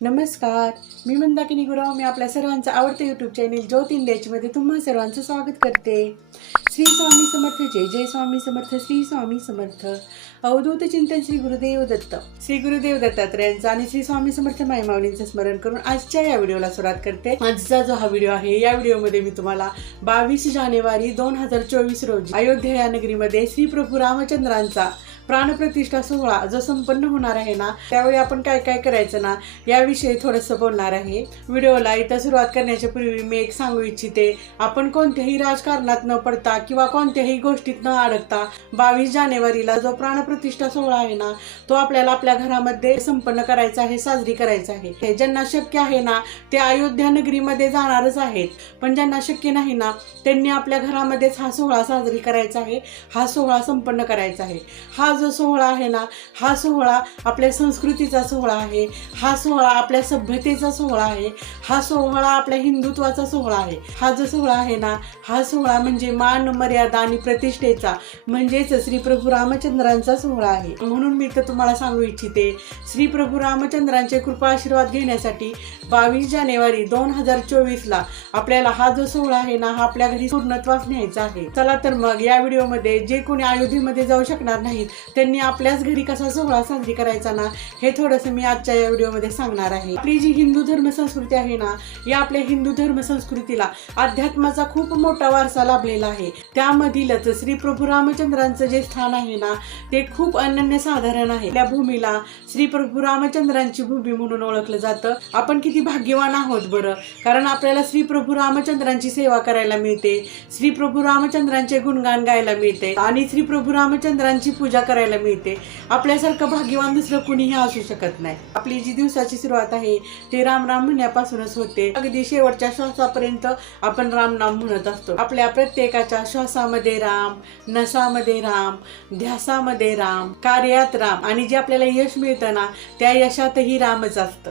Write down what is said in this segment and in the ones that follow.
नमस्कार, मी मंदाकिनी गुराव. मी आपल्या सर्वांचं आवडतं यूट्यूब चॅनेल ज्योत इंडियामध्ये तुम्हा सर्वांचं स्वागत करते. श्री स्वामी समर्थ. जय जय स्वामी समर्थ. श्री स्वामी समर्थ. अवधूत चिंतन श्री गुरुदेव दत्त. श्री गुरुदेव दत्तात्रयांचं आणि श्री स्वामी समर्थ मायमाऊलींचं स्मरण करून आजच्या या व्हिडिओला सुरुवात करते. आजचा जो हा व्हिडिओ आहे, या व्हिडिओमध्ये मी तुम्हाला 22 जानेवारी 2024 रोजी अयोध्या या नगरीमध्ये श्री प्रभू रामचंद्रांचा प्राणप्रतिष्ठा सोहळा जो संपन्न होणार आहे ना, त्यावेळी आपण काय काय करायचं ना, याविषयी थोडंसं बोलणार आहे. व्हिडिओला इथं सुरुवात करण्याच्या पूर्वी मी एक सांगू इच्छिते, आपण कोणत्याही राजकारणात न पडता किंवा कोणत्याही गोष्टीत न अडकता 22 जानेवारीला जो प्राणप्रतिष्ठा सोहळा आहे ना, तो आपल्याला आपल्या घरामध्ये संपन्न करायचा आहे, साजरी करायचा आहे. ज्यांना शक्य आहे ना, ते अयोध्या नगरीमध्ये जाणारच आहेत, पण ज्यांना शक्य नाही ना, त्यांनी आपल्या घरामध्येच हा सोहळा साजरी करायचा आहे, हा सोहळा संपन्न करायचा आहे. हा जो सोहळा आहे ना, हा सोहळा आपल्या संस्कृतीचा सोहळा आहे, हा सोहळा आपल्या सभ्यतेचा सोहळा आहे, हा सोहळा आपल्या हिंदुत्वाचा सोहळा आहे. हा जो सोहळा आहे ना, हा सोहळा म्हणजे मान मर्यादा आणि प्रतिष्ठेचा म्हणजेच श्री प्रभू रामचंद्रांचा सोहळा आहे. म्हणून मी तर तुम्हाला सांगू इच्छिते, श्री प्रभू रामचंद्रांचे कृपा आशीर्वाद घेण्यासाठी 22 जानेवारी 2024 ला आपल्याला हा जो सोहळा आहे ना, हा आपल्या घरी पूर्णत्वास न्यायचा आहे. चला तर मग या व्हिडिओमध्ये जे कोणी अयोध्येमध्ये जाऊ शकणार नाहीत, त्यांनी आपल्याच घरी कसा सोहळा साजरी करायचा ना, हे थोडंसं मी आजच्या या व्हिडिओमध्ये सांगणार आहे. आपली जी हिंदू धर्म संस्कृती आहे ना, या आपल्या हिंदू धर्म संस्कृतीला अध्यात्माचा खूप मोठा वारसा लाभलेला आहे. त्यामधीलच श्री प्रभू रामचंद्रांचं जे स्थान आहे ना, ते खूप अनन्यसाधारण आहे. त्या भूमीला श्री प्रभू रामचंद्रांची भूमी म्हणून ओळखलं जातं. आपण किती भाग्यवान आहोत बरं, कारण आपल्याला श्री प्रभू रामचंद्रांची सेवा करायला मिळते, श्री प्रभू रामचंद्रांचे गुणगान गायला मिळते आणि श्री प्रभू रामचंद्रांची पूजा करायला मिळते. आपल्यासारखं भाग्यवान दुसरं कुणीही असू शकत नाही. आपली जी दिवसाची सुरुवात आहे ते राम राम म्हणण्यापासूनच होते. अगदी शेवटच्या श्वासापर्यंत आपण राम नाम म्हणत असतो. आपल्या प्रत्येकाच्या श्वासामध्ये राम, नसामध्ये राम, ध्यासामध्ये राम, कार्यात राम आणि जे आपल्याला यश मिळतं ना, त्या यशातही रामच असतं.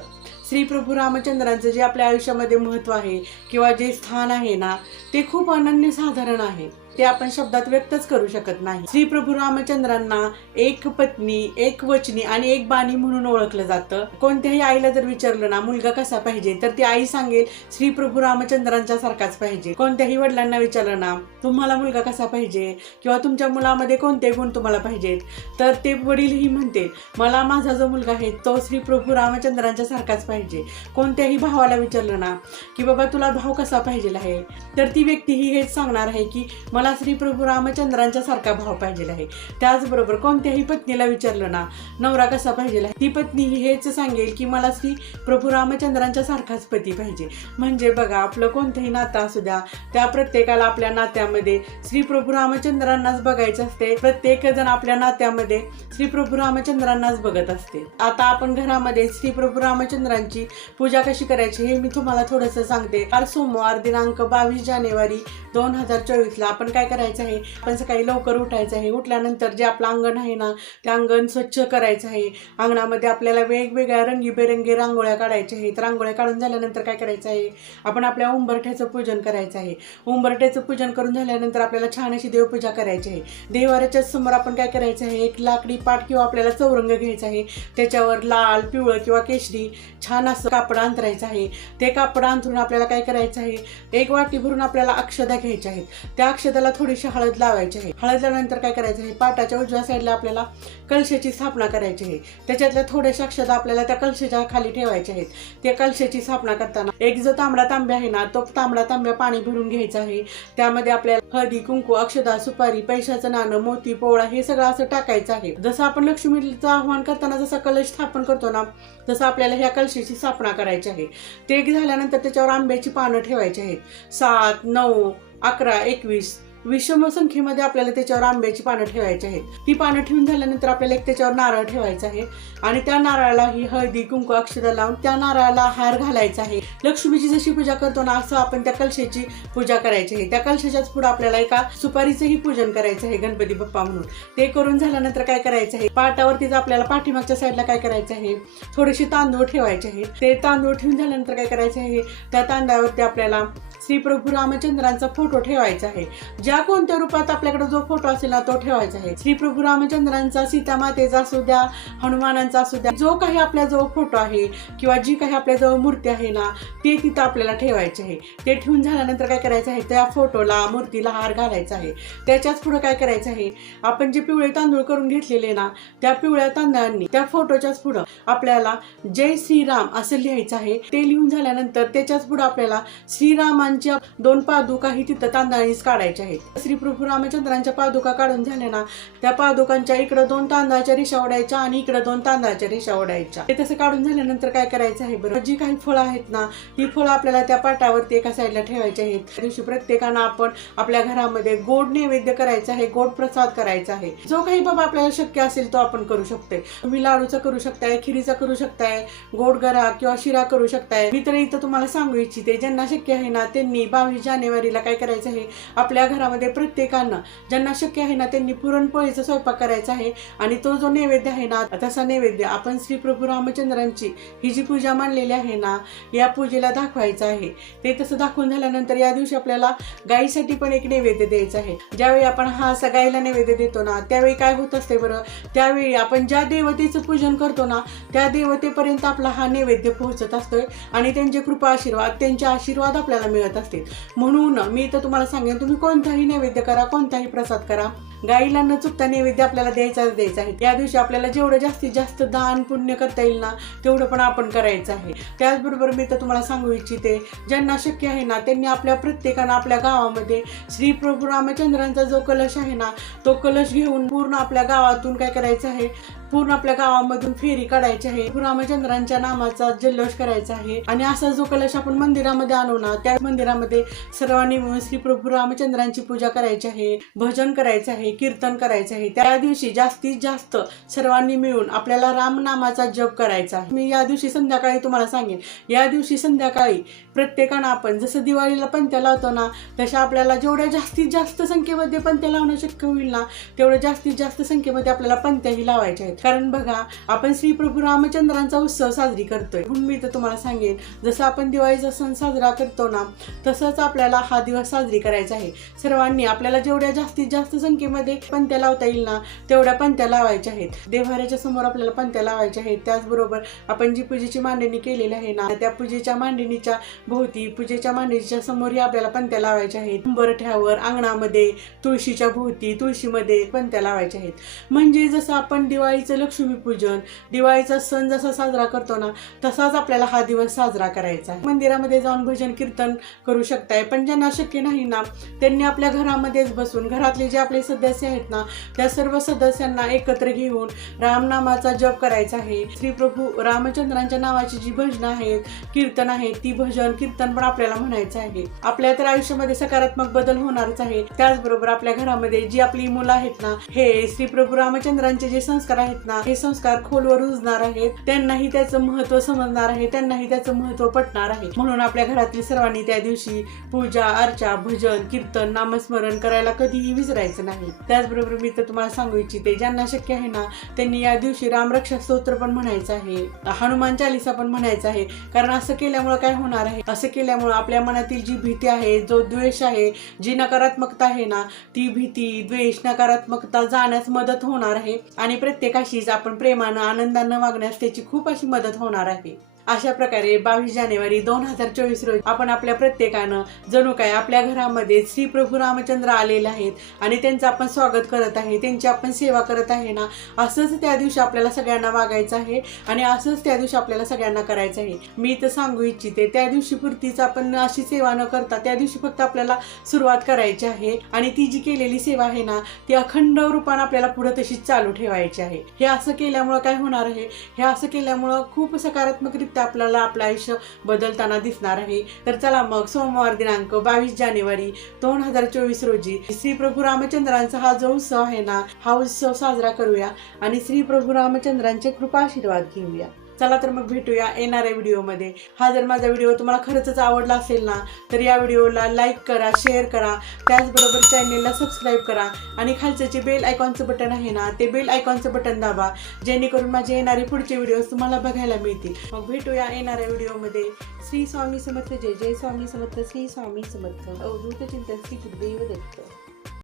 श्री प्रभू रामचंद्रांचं जे आपल्या आयुष्यामध्ये महत्त्व आहे किंवा जे स्थान आहे ना, ते खूप अनन्यसाधारण आहे. ते आपण शब्दात व्यक्तच करू शकत नाही. श्री प्रभू रामचंद्रांना एक पत्नी, एक वचनी आणि एक बाणी म्हणून ओळखलं जातं. कोणत्याही आईला जर विचारलं ना, मुलगा कसा पाहिजे, तर ती आई सांगेल श्री प्रभू रामचंद्रांच्या सारखाच पाहिजे. कोणत्याही वडिलांना विचारलं ना, तुम्हाला मुलगा कसा पाहिजे किंवा तुमच्या मुलामध्ये कोणते गुण तुम्हाला पाहिजेत, तर ते वडीलही म्हणते मला माझा जो मुलगा आहे तो श्री प्रभू रामचंद्रांच्या सारखाच पाहिजे. कोणत्याही भावाला विचारलं ना की बाबा तुला भाव कसा पाहिजे आहे, तर ती व्यक्तीही हेच सांगणार आहे की मला श्री प्रभू रामचंद्रांच्या सारखा भाव पाहिजे आहे. त्याचबरोबर कोणत्याही पत्नीला विचारलं ना नवरा कसा पाहिजे आहे, ती पत्नीही हेच सांगेल की मला श्री प्रभू रामचंद्रांच्या सारखाच पती पाहिजे. म्हणजे बघा, आपलं कोणतंही नातं असू द्या, त्या प्रत्येकाला आपल्या नात्यामध्ये श्री प्रभू रामचंद्रांनाच बघायचं असते. प्रत्येक जण आपल्या नात्यामध्ये श्री प्रभू रामचंद्रांनाच बघत असते. आता आपण घरामध्ये श्री प्रभू रामचंद्रांची पूजा कशी करायची हे मी तुम्हाला थोडंसं सांगते. सोमवार दिनांक 22 जानेवारी 2024 ला आपण काय करायचं आहे, आपण सकाळी लवकर उठायचं आहे. उठल्यानंतर जे आपलं अंगण आहे ना, ते अंगण स्वच्छ करायचं आहे. अंगणामध्ये आपल्याला वेगवेगळ्या रंगीबेरंगी रांगोळ्या काढायच्या आहेत. रांगोळ्या काढून झाल्यानंतर काय करायचं आहे, आपण आपल्या उंबरठ्याचं पूजन करायचं आहे. उंबरठ्याचं पूजन करून झाल्यानंतर आपल्याला छान अशी देवपूजा करायची आहे. देवाऱ्याच्या समोर आपण काय करायचं आहे, एक लाकडी पाट किंवा आपल्याला चौरंग घ्यायचा आहे. त्याच्यावर लाल, पिवळं किंवा केशरी छान असं कापड अंतरायचं आहे. ते कापड अंथरून आपल्याला काय करायचं आहे, एक वाटी भरून आपल्याला अक्षदा घ्यायच्या आहेत. त्या अक्षदाला थोडीशी हळद लावायची आहे. हळद लावल्यानंतर काय करायचं आहे, पाटाच्या उजव्या साईडला आपल्याला कलशाची स्थापना करायची आहे. त्याच्यातल्या थोड्याशा अक्षदा आपल्याला त्या कलशाच्या खाली ठेवायच्या आहेत. त्या कलशाची स्थापना करताना एक जो तांबडा तांब्या आहे ना, तो तांबडा तांब्या पाणी भरून घ्यायचा आहे. त्यामध्ये आपल्याला हळदी, कुंकू, अक्षदा, सुपारी, पैशाचं नाणं, मोती, पोवळा हे सगळं असं टाकायचं आहे. जसं आपण लक्ष्मीचं आवाहन करताना जसा कलश स्थापन करतो ना, तसं आपल्याला ह्या कलशाची स्थापना करायची आहे. ते झाल्यानंतर त्याच्यावर आंब्याची पानं ठेवायची आहेत. 7, 9, 11, 21 विषम संख्येमध्ये आपल्याला त्याच्यावर आंब्याची पानं ठेवायची आहेत. ती पानं ठेवून झाल्यानंतर आपल्याला एक त्याच्यावर नारळ ठेवायचा आहे आणि त्या नारळाला ही हळदी, कुंकू, अक्षता लावून त्या नारळाला हार घालायचा आहे. लक्ष्मीची जशी पूजा करतो ना, असं आपण त्या कलशाची पूजा करायची आहे. त्या कलशाच्याच पुढे आपल्याला एका सुपारीचंही पूजन करायचं आहे, गणपती बाप्पा म्हणून. ते करून झाल्यानंतर काय करायचं आहे, पाटावरतीच आपल्याला पाठीमागच्या साईडला काय करायचं आहे, थोडेसे तांदूळ ठेवायचे आहेत. ते तांदूळ ठेवून झाल्यानंतर काय करायचं आहे, त्या तांदळावरती आपल्याला श्री प्रभू रामचंद्रांचा फोटो ठेवायचा आहे. ज्या कोणत्या रूपात आपल्याकडे जो फोटो असेल ना तो ठेवायचा आहे. श्री प्रभू रामचंद्रांचा, सीता मातेचा असू द्या, हनुमानांचा असू द्या, जो काही आपल्या जवळ फोटो आहे किंवा जी काही आपल्या जवळ मूर्ती आहे ना ते तिथं आपल्याला ठेवायचे आहे. ते ठेवून झाल्यानंतर काय करायचं आहे, त्या फोटोला मूर्तीला हार घालायचा आहे. त्याच्याच पुढे काय करायचं आहे, आपण जे पिवळे तांदूळ करून घेतलेले ना त्या पिवळ्या तांदळांनी त्या फोटोच्याच पुढं आपल्याला जय श्रीराम असं लिहायचं आहे. ते लिहून झाल्यानंतर त्याच्याच पुढे आपल्याला श्रीरामांच्या 2 पादुकाही तिथं तांदळानेच काढायच्या आहेत. श्री प्रभू रामचंद्रांच्या पादुका काढून झाल्या ना त्या पादुकांच्या इकडं 2 तांदळाच्या रेषा ओढायच्या आणि इकडं 2 तांदळाच्या रेषा ओढायच्या. ते तसं काढून झाल्यानंतर काय करायचं आहे बरं, जी काही फळं आहेत ना ती फळं आपल्याला त्या पाटावरती एका साईडला ठेवायची आहेत. त्या दिवशी प्रत्येकानं आपण आपल्या घरामध्ये गोड नैवेद्य करायचा आहे, गोड प्रसाद करायचा आहे. जो काही बाबा आपल्याला शक्य असेल तो आपण करू शकतोय. तुम्ही लाडूचा करू शकताय, खिरीचा करू शकताय, गोड गरा किंवा शिरा करू शकताय. मी तर इथं तुम्हाला सांगू इच्छिते, ज्यांना शक्य आहे ना त्यांनी 22 जानेवारीला काय करायचं आहे, आपल्या घरामध्ये प्रत्येकानं ज्यांना शक्य आहे ना त्यांनी पुरणपोळीचा स्वयंपाक करायचा आहे. आणि तो जो नैवेद्य आहे ना तसा नैवेद्य आपण श्री प्रभू रामचंद्रांची ही जी पूजा मांडलेली आहे ना या पूजेला दाखवायचं आहे. ते तसं दाखवून झाल्यानंतर या दिवशी आपल्याला गायीसाठी पण एक नैवेद्य द्यायचा आहे. ज्यावेळी आपण हा असा गायीला नैवेद्य देतो ना त्यावेळी काय होत असते बरं, त्यावेळी आपण ज्या देवतेचं पूजन करतो ना त्या देवतेपर्यंत आपला हा नैवेद्य पोहोचत असतोय आणि त्यांचे कृपा आशीर्वाद, त्यांचे आशीर्वाद आपल्याला मिळत असतील. म्हणून मी तर तुम्हाला सांगेन, तुम्ही कोणताही नैवेद्य करा, कोणताही प्रसाद करा, गाईला न चुकता नैवेद्य आपल्याला द्यायचा आहे. या दिवशी आपल्याला जेवढं जास्तीत जास्त दान पुण्य करता येईल ना तेवढं पण आपण करायचं आहे. त्याचबरोबर मी तर तुम्हाला सांगू इच्छिते, ज्यांना शक्य आहे ना त्यांनी आपल्या प्रत्येकानं आपल्या गावामध्ये श्री प्रभू रामचंद्रांचा जो कलश आहे ना तो कलश घेऊन पूर्ण आपल्या गावातून काय करायचं आहे, पूर्ण आपल्या गावामधून फेरी काढायची आहे. रामचंद्रांच्या नामाचा जल्लोष करायचा आहे. आणि असा जो कलश आपण मंदिरामध्ये आणू ना त्या मंदिरामध्ये सर्वांनी मिळून श्री प्रभू रामचंद्रांची पूजा करायची आहे, भजन करायचं आहे, कीर्तन करायचं आहे. त्या दिवशी जास्तीत जास्त सर्वांनी मिळून आपल्याला रामनामाचा जप करायचा आहे. मी या दिवशी संध्याकाळी तुम्हाला सांगेन, या दिवशी संध्याकाळी प्रत्येकानं आपण जसं दिवाळीला पंत्या लावतो ना तशा आपल्याला जेवढ्या जास्तीत जास्त संख्येमध्ये पंत्या लावणं शक्य होईल ना तेवढ्या जास्तीत जास्त संख्येमध्ये आपल्याला पंत्याही लावायच्या आहेत. कारण बघा, आपण श्री प्रभू रामचंद्रांचा उत्सव साजरी करतोय. म्हणून मी तर तुम्हाला सांगेन, जसं आपण दिवाळीचा सण साजरा करतो ना तसंच आपल्याला हा दिवस साजरी करायचा आहे. सर्वांनी आपल्याला जेवढ्या जास्तीत जास्त संख्येमध्ये पंत्या लावता येईल ना तेवढ्या पंत्या लावायच्या आहेत. देव्हाऱ्याच्या समोर आपल्याला पंत्या लावायच्या आहेत. त्याचबरोबर आपण जी पूजेची मांडणी केलेली आहे ना त्या पूजेच्या मांडणीच्या भोवती, पूजेच्या मांडणीच्या समोरही आपल्याला पंत्या लावायच्या आहेत. उंबरठ्यावर, अंगणामध्ये, तुळशीच्या भोवती, तुळशीमध्ये पंत्या लावायच्या आहेत. म्हणजे जसं आपण दिवाळीचं लक्ष्मीपूजन, दिवाळीचा सण जसा साजरा करतो ना तसाच आपल्याला हा दिवस साजरा करायचा आहे. मंदिरामध्ये जाऊन भजन कीर्तन करू शकताय. पण ज्यांना शक्य नाही ना त्यांनी आपल्या घरामध्येच बसून घरातले जे आपले सदस्य आहेत ना त्या सर्व सदस्यांना एकत्र घेऊन रामनामाचा जप करायचा आहे. श्री प्रभू रामचंद्रांच्या नावाची जी भजनं आहेत, कीर्तन आहेत, ती भजन कीर्तन पण आपल्याला म्हणायचं आहे. आपल्या तर आयुष्यामध्ये सकारात्मक बदल होणारच आहे. त्याचबरोबर आपल्या घरामध्ये जी आपली मुलं आहेत ना हे श्री प्रभू रामचंद्रांचे जे संस्कार आहेत ना हे संस्कार खोलवर रुजणार आहेत. त्यांनाही त्याचं महत्व समजणार आहे, त्यांनाही त्याचं महत्व पटणार आहे. म्हणून आपल्या घरातील सर्वांनी त्या दिवशी पूजा अर्चा, भजन कीर्तन, नामस्मरण करायला कधीही विसरायचं नाही. त्याचबरोबर मी तर तुम्हाला सांगू इच्छिते, ज्यांना शक्य आहे ना त्यांनी या दिवशी रामरक्षा स्तोत्र पण म्हणायचं आहे, हनुमान चालीसा पण म्हणायचं आहे. कारण असं केल्यामुळे काय होणार आहे, असं केल्यामुळे आपल्या मनातील जी भीती आहे, जो द्वेष आहे, जी नकारात्मकता आहे ना ती भीती, द्वेष, नकारात्मकता जाण्यास मदत होणार आहे. आणि प्रत्येकाशीच आपण प्रेमानं आनंदानं वागण्यास त्याची खूप अशी मदत होणार आहे. अशा प्रकारे 22 जानेवारी 2024 रोजी आपण आपल्या प्रत्येकानं जणू काय आपल्या घरामध्ये श्री प्रभू रामचंद्र आलेले आहेत आणि त्यांचं आपण स्वागत करत आहे, त्यांची आपण सेवा करत आहे ना, असंच त्या दिवशी आपल्याला सगळ्यांना वागायचं आहे आणि असंच त्या दिवशी आपल्याला सगळ्यांना करायचं आहे. मी तर सांगू इच्छिते, त्या दिवशी पुरतीच आपण अशी सेवा न करता त्या दिवशी फक्त आपल्याला सुरुवात करायची आहे आणि ती जी केलेली सेवा आहे ना ती अखंड रूपाने आपल्याला पुढे तशीच चालू ठेवायची आहे. हे असं केल्यामुळं काय होणार आहे, हे असं केल्यामुळं खूप सकारात्मक आपल्याला आपलं आयुष्य बदलताना दिसणार आहे. तर चला मग सोमवार दिनांक 22 जानेवारी 2024 रोजी श्री प्रभू रामचंद्रांचा हा जो उत्सव आहे ना हा उत्सव साजरा करूया आणि श्री प्रभू रामचंद्रांचे कृपा आशीर्वाद घेऊया. चला तर मग भेटूया येणाऱ्या व्हिडिओमध्ये. हा जर माझा व्हिडिओ तुम्हाला खरंच आवडला असेल ना, तर या व्हिडिओला लाईक करा, शेअर करा, त्याचबरोबर चॅनेलला सबस्क्राईब करा आणि खालचं जे बेल आयकॉनचं बटन आहे ना, ते बेल आयकॉनचं बटन दाबा, जेणेकरून माझे येणारे पुढचे व्हिडिओज तुम्हाला बघायला मिळतील. मग भेटूया येणाऱ्या व्हिडिओमध्ये. श्री स्वामी समर्थ. जय जय स्वामी समर्थ. श्री स्वामी समर्थ. अवधूत चिंतन श्री गुरुदेव दत्त.